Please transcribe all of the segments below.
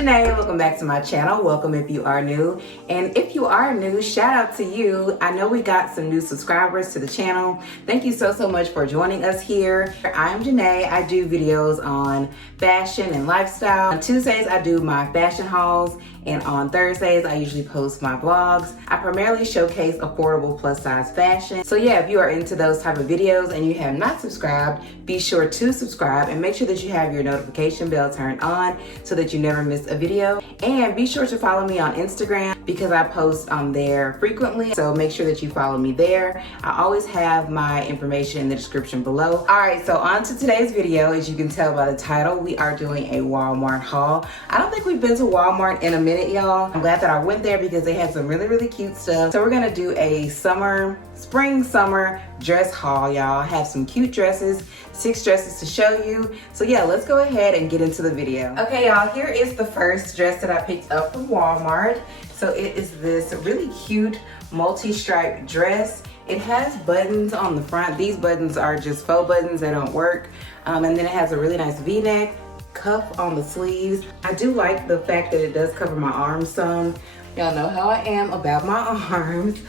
Janae, welcome back to my channel. Welcome if you are new. And if you are new, shout out to you. I know we got some new subscribers to the channel. Thank you so much for joining us here. I'm Janae. I do videos on fashion and lifestyle. On Tuesdays, I do my fashion hauls. And on Thursdays, I usually post my vlogs. I primarily showcase affordable plus size fashion. So yeah, if you are into those type of videos and you have not subscribed, be sure to subscribe and make sure that you have your notification bell turned on so that you never miss a video. And be sure to follow me on Instagram because I post on there frequently. So make sure that you follow me there. I always have my information in the description below. All right, so on to today's video. As you can tell by the title, we are doing a Walmart haul. I don't think we've been to Walmart in a minute, y'all. I'm glad that I went there because they had some really cute stuff. So we're gonna do a spring summer dress haul, y'all. I have some cute dresses, 6 dresses to show you. So yeah, let's go ahead and get into the video. Okay, y'all, here is the first dress that I picked up from Walmart. So it is this really cute multi-stripe dress. It has buttons on the front. These buttons are just faux buttons, they don't work. And then it has a really nice V-neck, cuff on the sleeves. I do like the fact that it does cover my arms some. Y'all know how I am about my arms.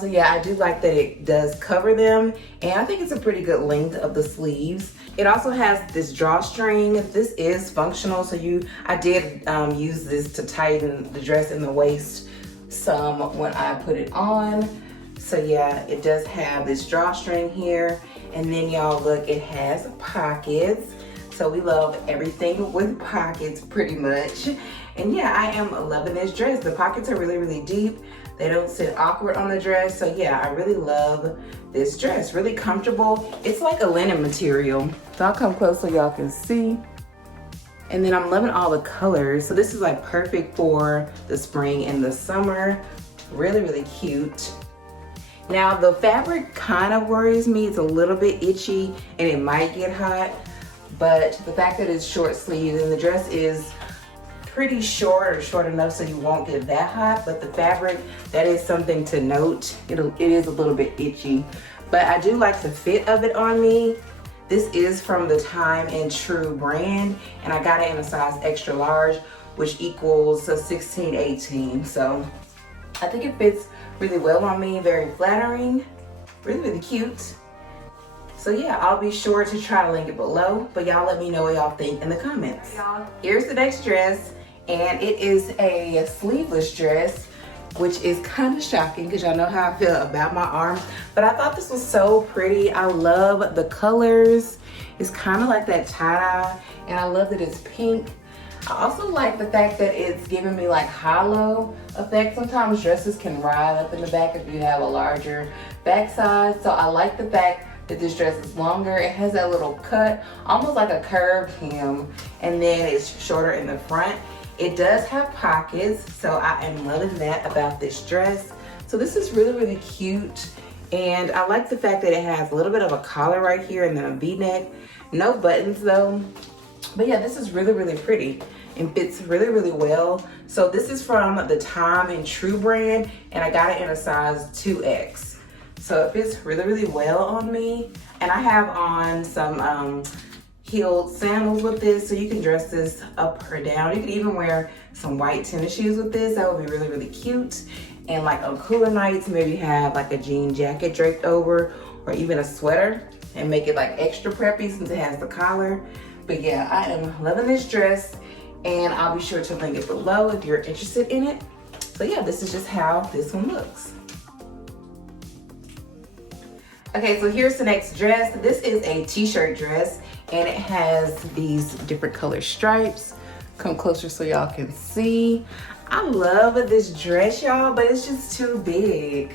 So yeah, I do like that it does cover them, and I think it's a pretty good length of the sleeves. It also has this drawstring. This is functional, so I did use this to tighten the dress in the waist some when I put it on. So yeah, it does have this drawstring here, and then y'all look, it has pockets. So we love everything with pockets pretty much. And yeah, I am loving this dress. The pockets are really deep. They don't sit awkward on the dress. So yeah, I really love this dress. Really comfortable. It's like a linen material. So I'll come close so y'all can see. And then I'm loving all the colors. So this is like perfect for the spring and the summer. Really cute. Now the fabric kind of worries me. It's a little bit itchy and it might get hot. But the fact that it's short sleeves and the dress is pretty short, or short enough so you won't get that hot, but the fabric, that is something to note. It is a little bit itchy, but I do like the fit of it on me. This is from the Time and True brand, and I got it in a size extra large, which equals a 16-18. So I think it fits really well on me, very flattering, really cute. So yeah, I'll be sure to try to link it below, but y'all let me know what y'all think in the comments. Here's the next dress, and it is a sleeveless dress, which is kind of shocking because y'all know how I feel about my arms, but I thought this was so pretty. I love the colors. It's kind of like that tie-dye, and I love that it's pink. I also like the fact that it's giving me like hollow effect. Sometimes dresses can ride up in the back if you have a larger back size, so I like the fact that this dress is longer. It has that little cut, almost like a curved hem, and then it's shorter in the front. It does have pockets, so I am loving that about this dress. So this is really cute, and I like the fact that it has a little bit of a collar right here and then a V-neck. No buttons though, but yeah, this is really pretty and fits really well. So this is from the Time and True brand, and I got it in a size 2X. So it fits really well on me. And I have on some heeled sandals with this, so you can dress this up or down. You can even wear some white tennis shoes with this. That would be really cute. And like on cooler nights, maybe have like a jean jacket draped over, or even a sweater, and make it like extra preppy since it has the collar. But yeah, I am loving this dress, and I'll be sure to link it below if you're interested in it. So yeah, this is just how this one looks. Okay, so here's the next dress. This is a t-shirt dress, and it has these different color stripes. Come closer so y'all can see. I love this dress, y'all, but it's just too big.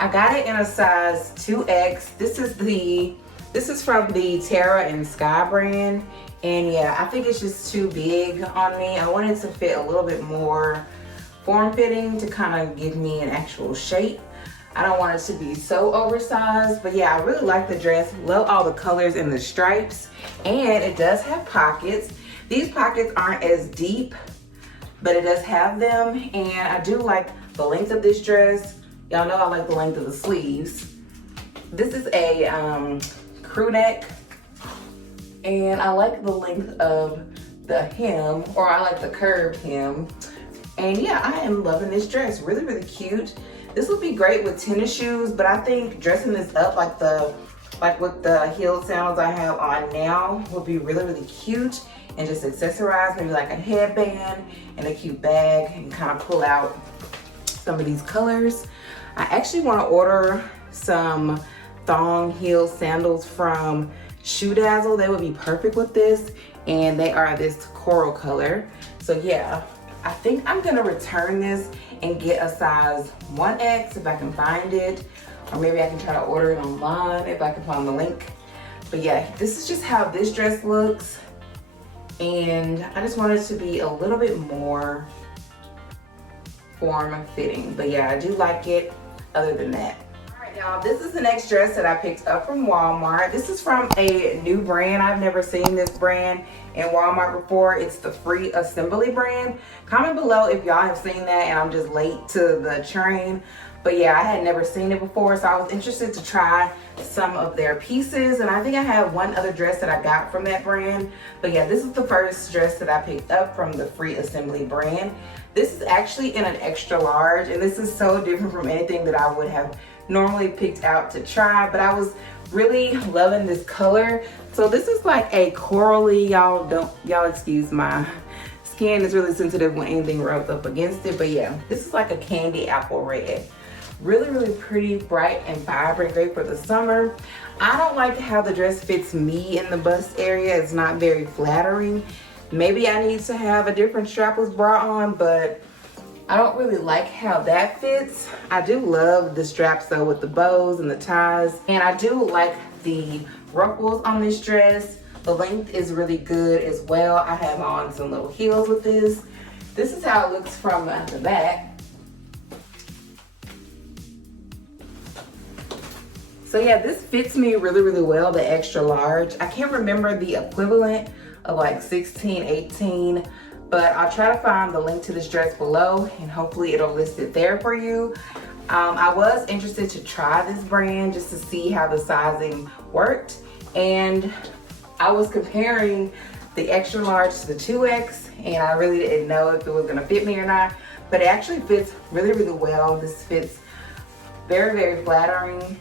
I got it in a size 2X. This is from the Terra and Sky brand, and yeah, I think it's just too big on me. I wanted to fit a little bit more form-fitting to kind of give me an actual shape. I don't want it to be so oversized, but yeah, I really like the dress. Love all the colors and the stripes, and it does have pockets. These pockets aren't as deep, but it does have them, and I do like the length of this dress. Y'all know I like the length of the sleeves. This is a crew neck, and I like the length of the hem, or I like the curved hem. And yeah, I am loving this dress. Really, really cute. This would be great with tennis shoes, but I think dressing this up like with the heel sandals I have on now would be really, really cute. And just accessorize, maybe like a headband and a cute bag, and kind of pull out some of these colors. I actually want to order some thong heel sandals from Shoe Dazzle. They would be perfect with this, and they are this coral color. So yeah, I think I'm gonna return this and get a size 1X if I can find it, or maybe I can try to order it online if I can find the link. But yeah, this is just how this dress looks, and I just want it to be a little bit more form-fitting. But yeah, I do like it other than that. Y'all, this is the next dress that I picked up from Walmart. This is from a new brand. I've never seen this brand in Walmart before. It's the Free Assembly brand. Comment below if y'all have seen that and I'm just late to the train. But yeah, I had never seen it before, so I was interested to try some of their pieces. And I think I have one other dress that I got from that brand. But yeah, this is the first dress that I picked up from the Free Assembly brand. This is actually in an extra large, and this is so different from anything that I would have normally picked out to try, but I was really loving this color. So this is like a corally, y'all excuse my skin is really sensitive when anything rubs up against it, but yeah, this is like a candy apple red. Really, really pretty, bright and vibrant, great for the summer. I don't like how the dress fits me in the bust area. It's not very flattering. Maybe I need to have a different strapless bra on, but I don't really like how that fits. I do love the straps though, with the bows and the ties. And I do like the ruffles on this dress. The length is really good as well. I have on some little heels with this. This is how it looks from the back. So yeah, this fits me really, really well, the extra large. I can't remember the equivalent of like 16, 18. But I'll try to find the link to this dress below, and hopefully it'll list it there for you. I was interested to try this brand just to see how the sizing worked. And I was comparing the extra large to the 2X, and I really didn't know if it was gonna fit me or not. But it actually fits really, really well. This fits very, very flattering,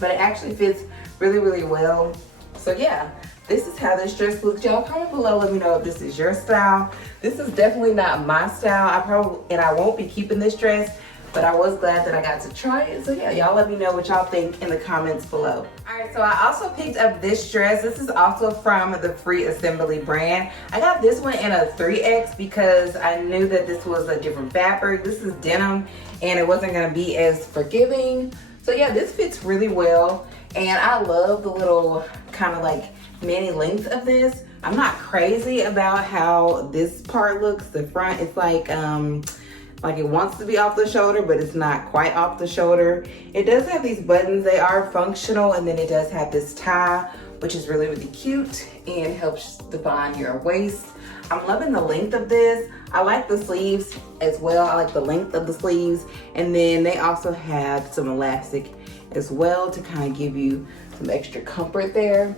but it actually fits really, really well. So yeah. This is how this dress looks. Y'all comment below, let me know if this is your style. This is definitely not my style. I won't be keeping this dress, but I was glad that I got to try it. So yeah, y'all let me know what y'all think in the comments below. All right, so I also picked up this dress. This is also from the Free Assembly brand. I got this one in a 3X because I knew that this was a different fabric. This is denim, and it wasn't gonna be as forgiving. So yeah, this fits really well. And I love the little kind of like mini length of this. I'm not crazy about how this part looks. The front, it's like it wants to be off the shoulder, but it's not quite off the shoulder. It does have these buttons. They are functional, and then it does have this tie, which is really, really cute and helps define your waist. I'm loving the length of this. I like the sleeves as well. I like the length of the sleeves. And then they also have some elastic as well to kind of give you some extra comfort there.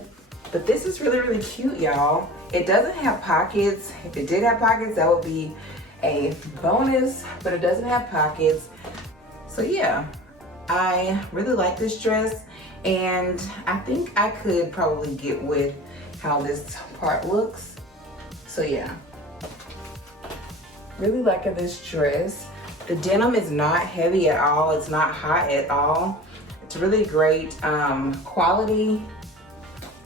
But this is really, really cute, y'all. It doesn't have pockets. If it did have pockets, that would be a bonus, but it doesn't have pockets. So yeah, I really like this dress, and I think I could probably get with how this part looks. So yeah, really liking this dress. The denim is not heavy at all. It's not hot at all. It's really great quality.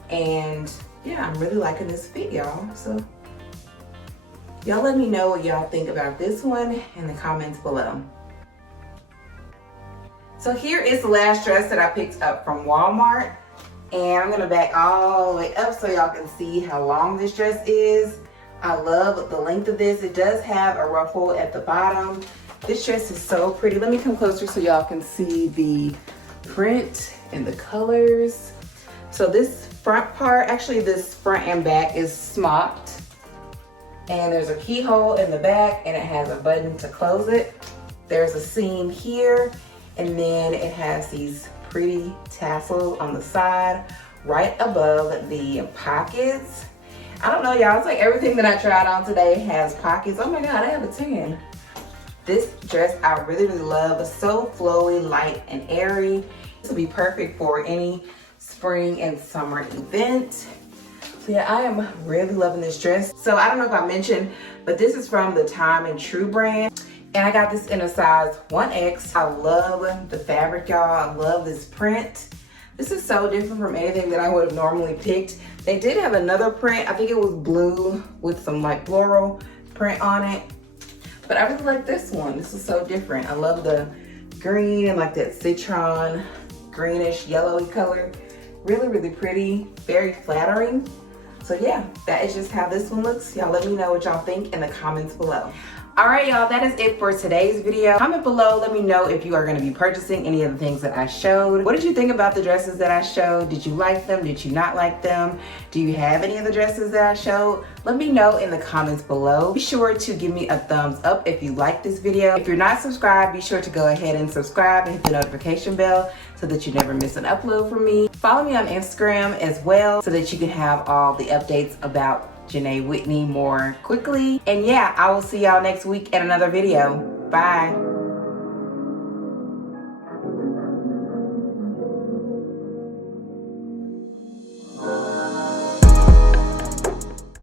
And yeah, I'm really liking this fit, y'all. So y'all let me know what y'all think about this one in the comments below. So here is the last dress that I picked up from Walmart. And I'm gonna back all the way up so y'all can see how long this dress is. I love the length of this. It does have a ruffle at the bottom. This dress is so pretty. Let me come closer so y'all can see the print and the colors. So this front part, actually this front and back is smocked. And there's a keyhole in the back, and it has a button to close it. There's a seam here, and then it has these pretty tassels on the side right above the pockets. I don't know, y'all. It's like everything that I tried on today has pockets. Oh my God, I have a 10. This dress I really, really love. It's so flowy, light, and airy. This will be perfect for any spring and summer event. So yeah, I am really loving this dress. So I don't know if I mentioned, but this is from the Time and True brand. And I got this in a size 1X. I love the fabric, y'all. I love this print. This is so different from anything that I would have normally picked. They did have another print. I think it was blue with some like floral print on it. But I really like this one. This is so different. I love the green and like that citron, greenish, yellowy color. Really, really pretty, very flattering. So yeah, that is just how this one looks. Y'all let me know what y'all think in the comments below. All right, y'all, that is it for today's video. Comment below, let me know if you are gonna be purchasing any of the things that I showed. What did you think about the dresses that I showed? Did you like them? Did you not like them? Do you have any of the dresses that I showed? Let me know in the comments below. Be sure to give me a thumbs up if you like this video. If you're not subscribed, be sure to go ahead and subscribe and hit the notification bell so that you never miss an upload from me. Follow me on Instagram as well so that you can have all the updates about Janae Whitney more quickly. And yeah, I will see y'all next week in another video. Bye.